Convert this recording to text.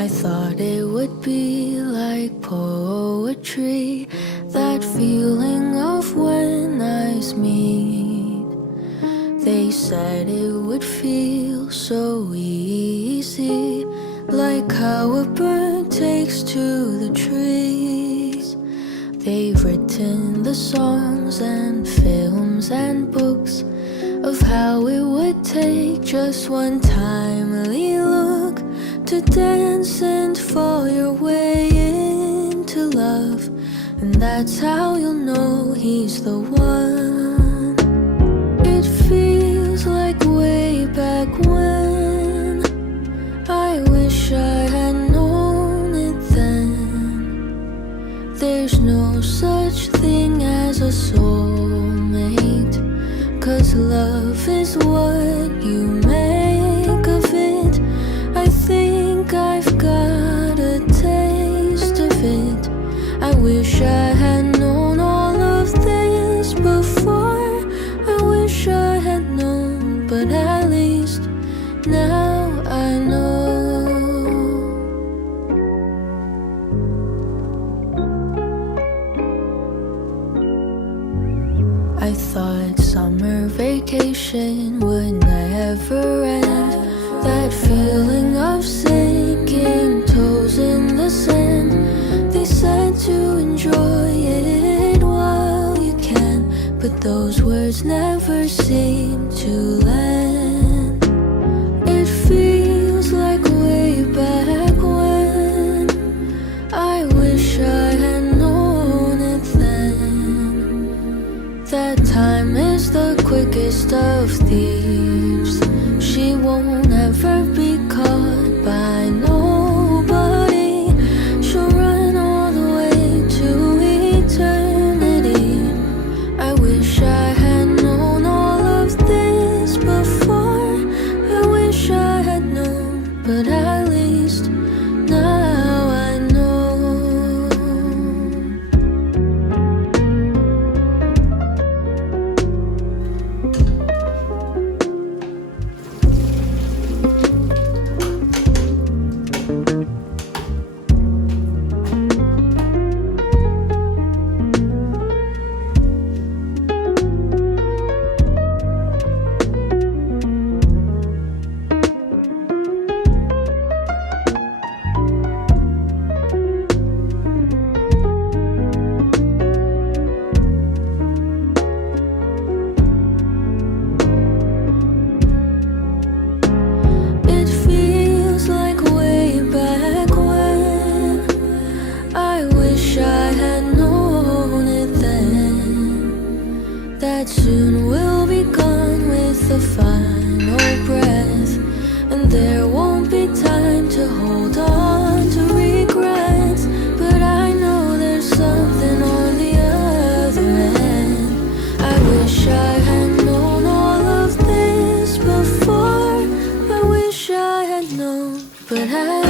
I thought it would be like poetry, that feeling of when eyes meet. They said it would feel so easy, like how a bird takes to the trees. They've written the songs and films and books of how it would take just one timely look to dance and fall your way into love. And that's how you'll know he's the one. It feels like way back when. I wish I had known it then. There's no such thing as a soulmate, 'cause love is what you make of it. I think I've got a taste of it. I wish I had known all of this before. I wish I had known, but at least now I know. I thought summer vacation would never end. That feeling of sinking toes in the sand. They said to enjoy it while you can, but those words never seem to land. It feels like way back when. I wish I had known it then. That time is the quickest of thieves. She won't ever be caught by nobody. She'll run all the way to eternity. I wish I had known all of this before. I wish I had known, but at least now I know. It feels like way back when. I wish I had known it then. That soon we'll be gone with the final breath, and there won't be time to hold on to regrets. But I know there's something on the other end. I wish I had known all of this before. I wish I had known, but I